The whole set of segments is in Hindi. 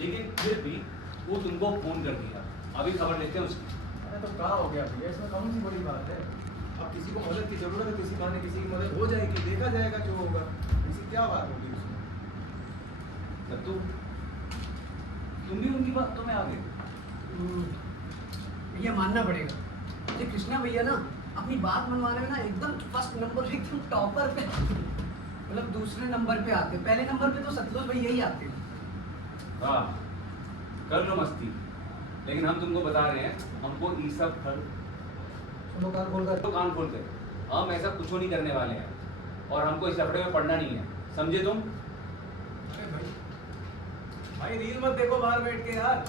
लेकिन फिर भी वो तुमको फोन कर दिया। अभी खबर लेते हैं उसकी। अरे तो क्या हो गया भैया, इसमें कौन सी बड़ी बात है। अब किसी को मदद की जरूरत है, किसी बहाने किसी की मदद हो जाएगी, देखा जाएगा जो होगा। ऐसी क्या बात होगी उसमें। सत्तू, तुम भी उनकी बातों में आ गए। ये मानना पड़ेगा ये कृष्णा भैया ना अपनी बात मनवाने में ना एकदम फर्स्ट नंबर पे, एकदम टॉपर पे, मतलब दूसरे नंबर पे आते हैं। पहले नंबर पे तो सतलुज भैया ही आते हैं। हाँ, कर लो मस्ती, लेकिन हम तुमको बता रहे हैं, हमको ये सब सुनो कान खोल कर। तो कान खोल कर, हम ऐसा कुछ नहीं करने वाले हैं और हमको इस लफड़े में पड़ना नहीं है, समझे तुम? अरे भाई रील मत देखो बाहर बैठ के यार।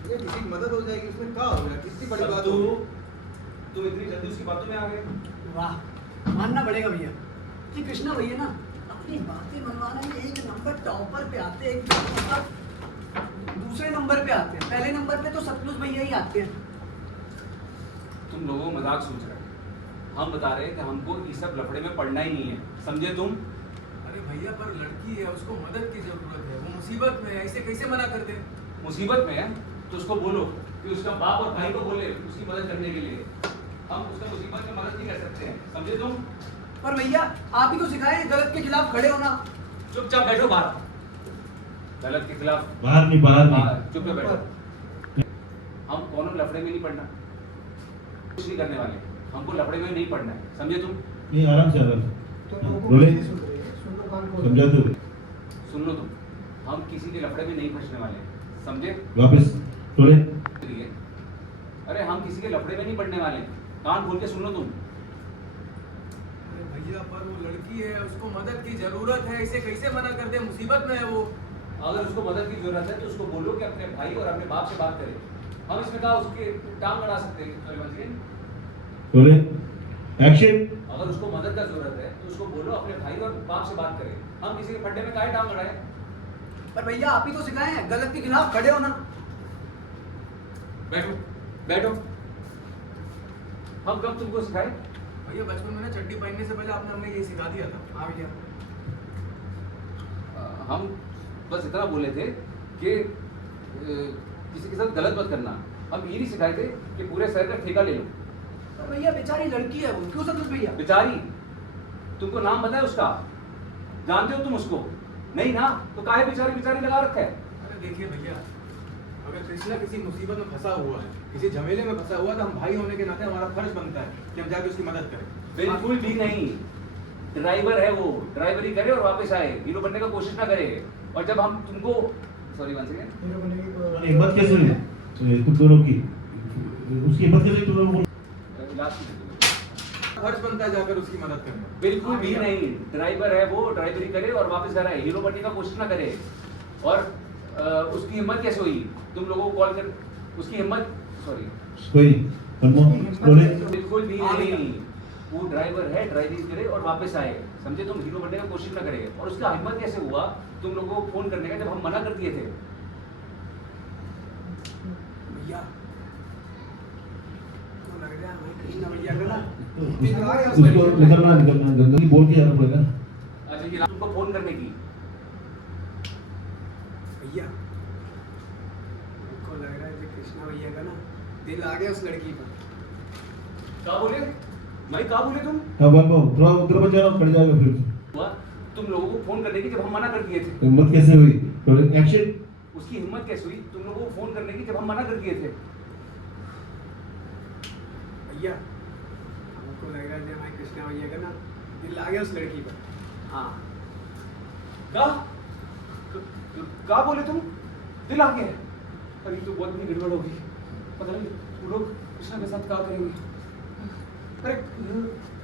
ये किसी की मदद हो जाएगी, उसमें क्या हो गया, कितनी बड़ी बात सत्तू, हो। तुम इतनी जल्दी उसकी बातों में आ गए। वाह, मानना पड़ेगा भैया कि कृष्णा भैया ना अपनी बातें मनवाने में एक नंबर टॉपर पे आते हैं, एक नंबर दूसरे नंबर पे आते हैं। पहले नंबर पे तो सतलुज भैया ही आते हैं। तुम लोगों मजाक सोच रहे हैं, हम बता रहे हैं कि हमको ये सब लफड़े में पड़ना ही नहीं है, समझे तुम? अरे भैया पर लड़की है, उसको मदद की जरूरत है, वो मुसीबत में है, ऐसे कैसे मना कर दे। मुसीबत में है तो उसको बोलो कि उसका बाप और भाई को बोले उसकी मदद करने के लिए। हम उसका मुसीबत में मदद नहीं कर सकते हैं, समझे तुम? पर भैया आप ही तो सिखाए गलत के खिलाफ खड़े होना। चुपचाप बैठो बाहर, गलत के खिलाफ बाहर नहीं चुप बैठो। हम कोनो लफड़े में नहीं पड़ना, कुछ नहीं करने वाले, हमको लफड़े में नहीं पड़ना है, समझे तुम? नहीं, आराम से बोले समझा तो सुन लो तुम, हम किसी के लफड़े में नहीं फंसने वाले, समझे? वापस बोले। अरे हम किसी के लफड़े में नहीं पड़ने वाले, कान खोल के सुन लो तुम। अरे भैया पर वो लड़की है, उसको मदद की जरूरत है, इसे कैसे मना कर दे, मुसीबत में है वो। अगर उसको मदद की जरूरत है तो उसको बोलो कि अपने भाई और अपने बाप से बात करे। हम इसमें कहा उसके टांग अड़ा सकते हैं, बोले एक्शन। अगर उसको मदद का जरूरत है तो उसको बोलो अपने भाई और बाप से बात करे। हम किसी के फड्डे में काहे टांग अड़ाए? पर भैया आप ही तो सिखाए हैं गलत के खिलाफ खड़े होना। बैठो बैठो, हम कब तुमको सिखाए? भैया बचपन में ना चड्डी पहनने से पहले आपने हमें यही सिखा दिया था। हाँ भैया। हम बस इतना बोले थे कि किसी के साथ गलत मत करना। हम ये नहीं सिखाए थे कि पूरे शहर का ठेका ले लो। पर भैया बेचारी लड़की है वो, क्यों सतलुज भैया? बेचारी, तुमको नाम पता है उसका? जानते हो तुम उसको? नहीं ना, तो काहे बेचारी बेचारी लगा रखा है? अरे देखिए भैया, अगर कृष्णा किसी मुसीबत में फंसा हुआ है, किसी झमेले में फंसा हुआ है, तो हम भाई होने के नाते हमारा फर्ज बनता है कि हम जाके उसकी मदद करें। बिल्कुल भी नहीं। ड्राइवर है वो, ड्राइवरी करे और वापस आए, हीरो बनने का कोशिश ना करे। और जब हम तुमको सॉरी वन सेकंड, हीरो बनने की हिम्मत कैसे हुई तुम दोनों की? उसकी हिम्मत कैसे हुई तुम दोनों को? फर्ज बनता है जाकर उसकी मदद करना। बिल्कुल भी नहीं। ड्राइवर है वो, ड्राइवरी करे और वापस घर आए, हीरो बनने का कोशिश ना करे। और उसकी हिम्मत कैसे हुई? तुम लोगों को कॉल कर उसकी हिम्मत, सॉरी कोई बोले बिल्कुल भी नहीं। वो ड्राइवर है, ड्राइविंग करे और वापस आए, समझे तुम? हीरो बनने का कोशिश ना करे। और उसका हिम्मत कैसे हुआ तुम लोगों को फोन करने का जब हम मना कर दिए थे? भैया तो लग रहा है हमें कृष्णा भैया का ना उसको निकलना गंगा की बोल के जाना पड़ेगा। अच्छा, ये तुमको फोन करने की? भैया हमको लग रहा है कि कृष्णा भैया का ना दिल आ गया उस लड़की पर। क्या बोले भाई, क्या बोले तुम? हाँ बोलो, थोड़ा उधर बच जाओ, पड़ जाएगा फिर। हुआ तुम लोगों को फोन करने की जब हम मना कर दिए थे? हिम्मत कैसे हुई? बोले एक्शन। उसकी हिम्मत कैसे हुई तुम लोगों को फोन करने की जब हम मना कर दिए थे? भैया हमको लग रहा है कि हमारे कृष्णा भैया का ना दिल आ गया उस लड़की पर। हाँ क्या बोले तुम? दिल आ गया? अरे तो बहुत बड़ी गड़बड़ होगी, पता नहीं वो लोग कृष्णा के साथ क्या करेंगे। अरे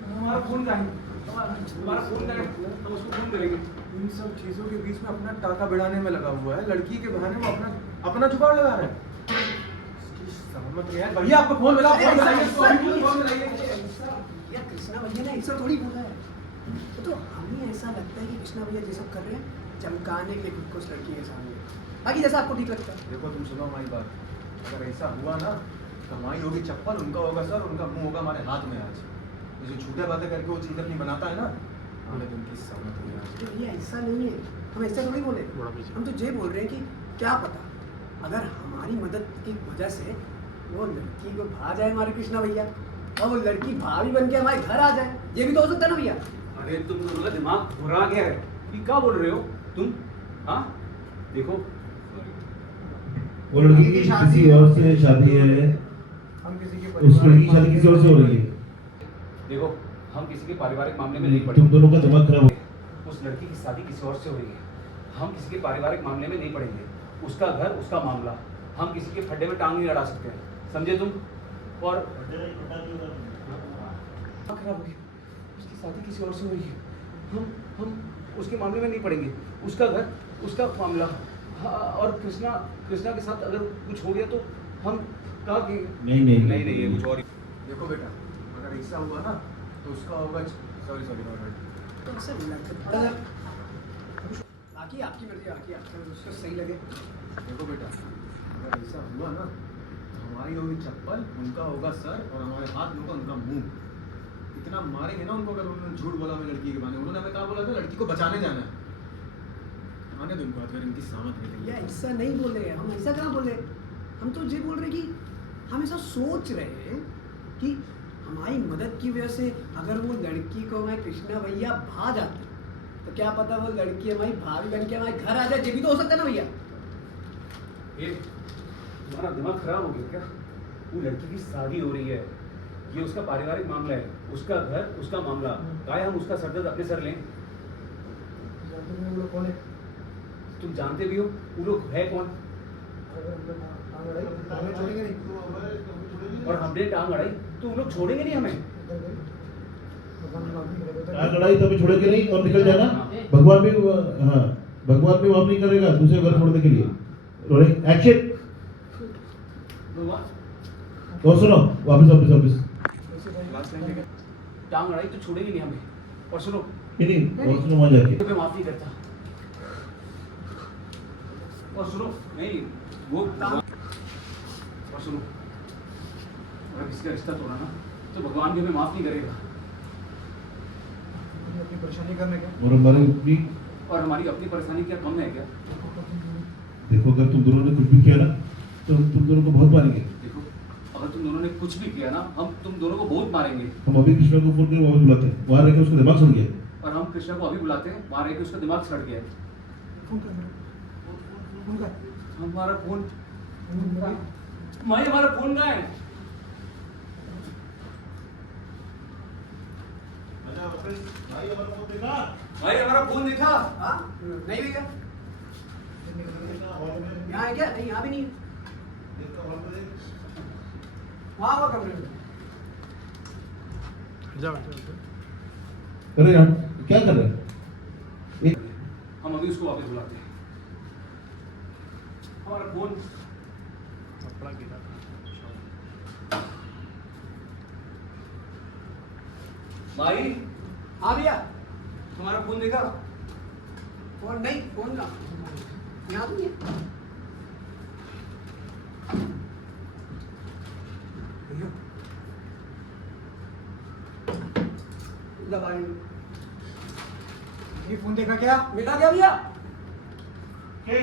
हमारा फोन कहाँ है? हमारा फोन कहाँ है? हम उसको फोन करेंगे। इन सब चीजों के बीच में अपना टाका बढ़ाने में लगा हुआ है, लड़की के बहाने वो अपना जुगाड़ लगा रहा है। समझ में यार भैया, आपको फोन मिला, फोन मिलाइए। भैया कृष्णा भैया ने ऐसा थोड़ी बोला है। तो हमें ऐसा लगता है कि कृष्णा भैया ये सब कर रहे हैं चमकाने के लिए खुद को उस लड़की के सामने, बाकी जैसा आपको ठीक लगता है। देखो तुम सुनो हमारी बात, अगर ऐसा हुआ ना तो हमारी होगी चप्पल, उनका होगा सर, उनका मुंह होगा हमारे हाथ में। आज ये जो झूठे बातें करके वो चीज अपनी बनाता है ना, हमें तो उनकी सहमत हो गया। भैया ऐसा नहीं है, हम ऐसे थोड़ी बोले, हम तो ये बोल रहे हैं कि क्या पता अगर हमारी मदद की वजह से वो लड़की को भा जाए हमारे कृष्णा भैया, और वो लड़की भाभी बन के हमारे घर आ जाए, ये भी तो हो सकता है ना भैया। अरे तुम दोनों का दिमाग घुरा गया है, ये क्या बोल रहे हो तुम? हाँ देखो, वो लड़की की किसी और से शादी है, हम किसी के उस लड़की की शादी किसी और से हो रही है। देखो हम किसी के पारिवारिक मामले में नहीं तुम पड़ेंगे। दोनों का दिमाग खराब हो। उस लड़की की शादी किसी और से हो रही है, हम किसी के पारिवारिक मामले में नहीं पड़ेंगे। उसका घर, उसका मामला, हम किसी के खड्डे में टांग नहीं अड़ा सकते हैं, समझे तुम? और खराब हो गई, उसकी शादी किसी और से हो रही है, हम उसके मामले में नहीं पड़ेंगे। उसका घर, उसका मामला, हाँ, और कृष्णा के साथ अगर कुछ हो गया तो हम कहा कि नहीं ये कुछ और ही। देखो बेटा, अगर ऐसा हुआ ना तो उसका होगा, सॉरी तो ऐसा नहीं लगता, बाकी आपकी मर्जी, बाकी आपका उसको सही लगे। देखो बेटा, अगर ऐसा हुआ ना तो हमारी होगी चप्पल, उनका होगा सर, और हमारे हाथ में होगा उनका मुंह। इतना मारेंगे ना उनको अगर उन्होंने झूठ बोला हमें लड़की के बारे में। उन्होंने हमें कहा बोला था लड़की को बचाने जाना है। आने दो इनको, अगर इनकी सामत नहीं या ऐसा नहीं बोले, हम ऐसा कहाँ बोले, हम तो ये बोल रहे कि हम ऐसा सोच रहे हैं कि हमारी मदद की वजह से अगर वो लड़की को हमारे कृष्णा भैया भा जाते तो क्या पता वो लड़की हमारी भाभी बन के हमारे घर आ जाए, ये भी तो हो सकता है ना भैया। ये तुम्हारा दिमाग खराब हो गया क्या? वो लड़की की शादी हो रही है, ये उसका पारिवारिक मामला है, उसका घर, उसका मामला, काहे हम उसका सरदर्द अपने सर लें? कौन है? तुम जानते भी हो वो लोग है कौन? हमें छोड़ेंगे नहीं। और हमने टांग अड़ाई तो वो लोग छोड़ेंगे नहीं हमें। लड़ाई तो अभी छोड़ेंगे नहीं और निकल जाना। भगवान भी हाँ, भगवान भी माफ नहीं करेगा दूसरे घर छोड़ने के लिए। Rolling action. और सुनो, वापस टांग अड़ाई तो छोड़ेंगे नहीं हमें। और सुनो, नहीं और सुनो वहाँ जाके मैं माफ नहीं करता। और सुनो, नहीं वो और सुनो, अगर किसी का रिश्ता तोड़ा ना तो भगवान भी हमें माफ नहीं करेगा। अपनी परेशानी करने का और हमारे भी और हमारी अपनी परेशानी क्या कम है क्या? देखो, अगर तुम दोनों ने कुछ भी किया ना तो हम तुम दोनों को बहुत मारेंगे। देखो, अगर तुम दोनों ने कुछ भी किया ना, हम तुम दोनों को बहुत मारेंगे। हम अभी कृष्णा को फोन करके वापस बुलाते हैं, वहाँ रहकर उसका दिमाग सड़ गया। और हम कृष्णा को अभी बुलाते हैं, वहाँ रह के उसका दिमाग सड़ गया है। फोन कर हमारा फोन, माई हमारा फोन कहाँ है? भाई हमारा फोन देखा? हाँ नहीं भैया, यहाँ है क्या? नहीं, यहाँ भी नहीं है। वहाँ हुआ कमरे में। अरे यार क्या कर रहे हैं? हम अभी उसको वापस बुलाते हैं। हमारा फोन भाई, हाँ भैया, हमारा फोन देखा? फोन नहीं, फोन का यहाँ तो नहीं है। भैया, दबाएं। ये फोन देखा क्या? मिला क्या भैया? के